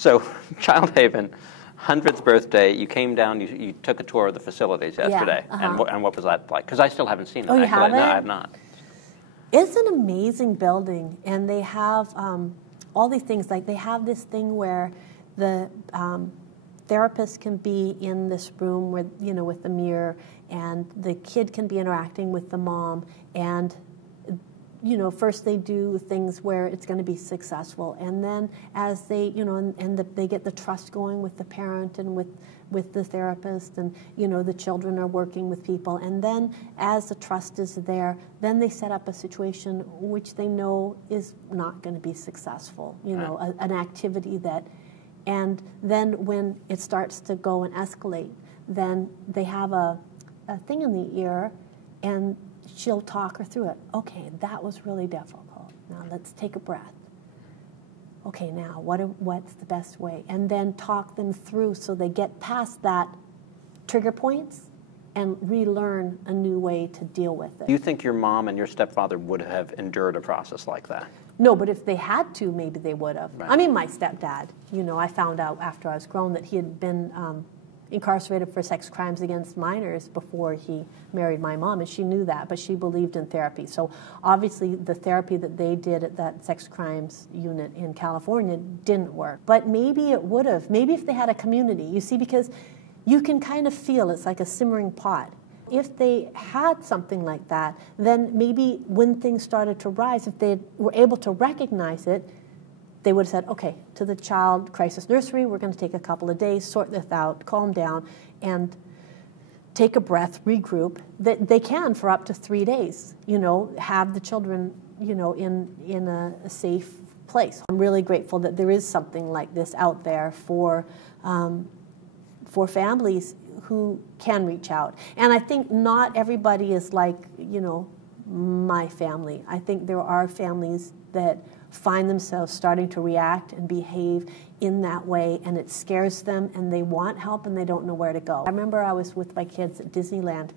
So, Childhaven, 100th birthday, you came down, you took a tour of the facilities yesterday. Yeah, And what was that like? Because I still haven't seen it. Oh, you actually. haven't? No, I have not. It's an amazing building, and they have all these things. Like, they have this thing where the therapist can be in this room with, you know, with the mirror, and the kid can be interacting with the mom, and you know, first they do things where it's going to be successful, and then as they, you know, they get the trust going with the parent and with the therapist, and you know, the children are working with people, and then as the trust is there, then they set up a situation which they know is not going to be successful, you know, an activity that, and then when it starts to go and escalate, then they have a thing in the ear, and she'll talk her through it. Okay, that was really difficult. Now let's take a breath. Okay, now what's the best way? And then talk them through so they get past that trigger points and relearn a new way to deal with it. Do you think your mom and your stepfather would have endured a process like that? No, but if they had to, maybe they would have. Right. I mean, my stepdad, you know, I found out after I was grown that he had been incarcerated for sex crimes against minors before he married my mom, and she knew that, but she believed in therapy. So obviously the therapy that they did at that sex crimes unit in California didn't work. But maybe it would have. Maybe if they had a community, you see, because you can kind of feel it's like a simmering pot. If they had something like that, then maybe when things started to rise, if they were able to recognize it, they would have said, okay, to the child crisis nursery, we're going to take a couple of days, sort this out, calm down, and take a breath, regroup. That they can for up to 3 days, you know, have the children, you know, in a safe place. I'm really grateful that there is something like this out there for families who can reach out. And I think not everybody is like, you know, my family. I think there are families that find themselves starting to react and behave in that way, and it scares them, and they want help, and they don't know where to go. I remember I was with my kids at Disneyland,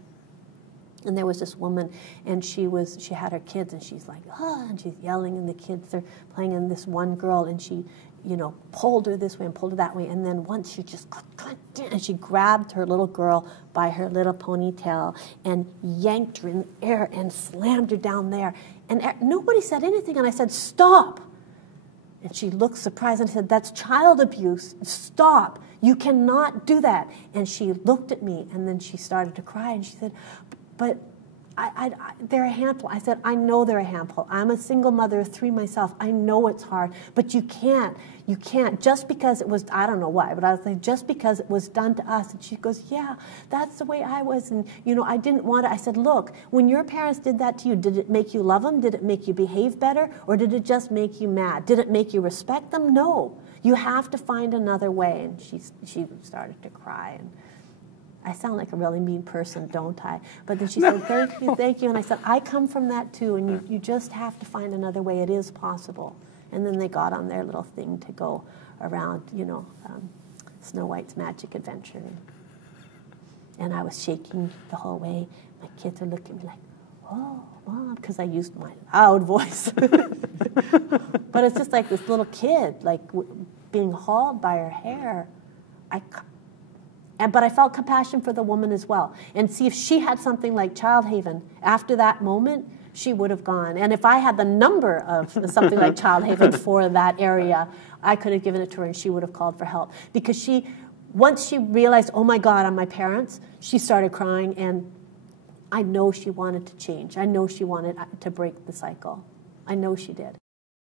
and there was this woman, and she had her kids, and she's like, oh, and she's yelling, and the kids are playing, and this one girl, and she, you know, pulled her this way and pulled her that way, and then once she just, and she grabbed her little girl by her little ponytail and yanked her in the air and slammed her down there. And nobody said anything, and I said, stop. And she looked surprised, and I said, that's child abuse. Stop. You cannot do that. And she looked at me, and then she started to cry, and she said, but they're a handful. I said, I know they're a handful. I'm a single mother of 3 myself. I know it's hard, but you can't. You can't. Just because it was, I don't know why, but I was like, just because it was done to us. And she goes, yeah, that's the way I was. And, you know, I didn't want it. I said, look, when your parents did that to you, did it make you love them? Did it make you behave better? Or did it just make you mad? Did it make you respect them? No. You have to find another way. And she started to cry. And I sound like a really mean person, don't I? But then she said, thank you, thank you. And I said, I come from that too, and you just have to find another way. It is possible. And then they got on their little thing to go around, you know, Snow White's Magic Adventure. And I was shaking the whole way. My kids are looking at me like, oh, Mom, because I used my loud voice. But it's just like this little kid, like being hauled by her hair. But I felt compassion for the woman as well. And see, if she had something like Childhaven, after that moment, she would have gone. And if I had the number of something like Childhaven for that area, I could have given it to her, and she would have called for help. Because once she realized, oh my God, I'm my parents, she started crying, and I know she wanted to change. I know she wanted to break the cycle. I know she did.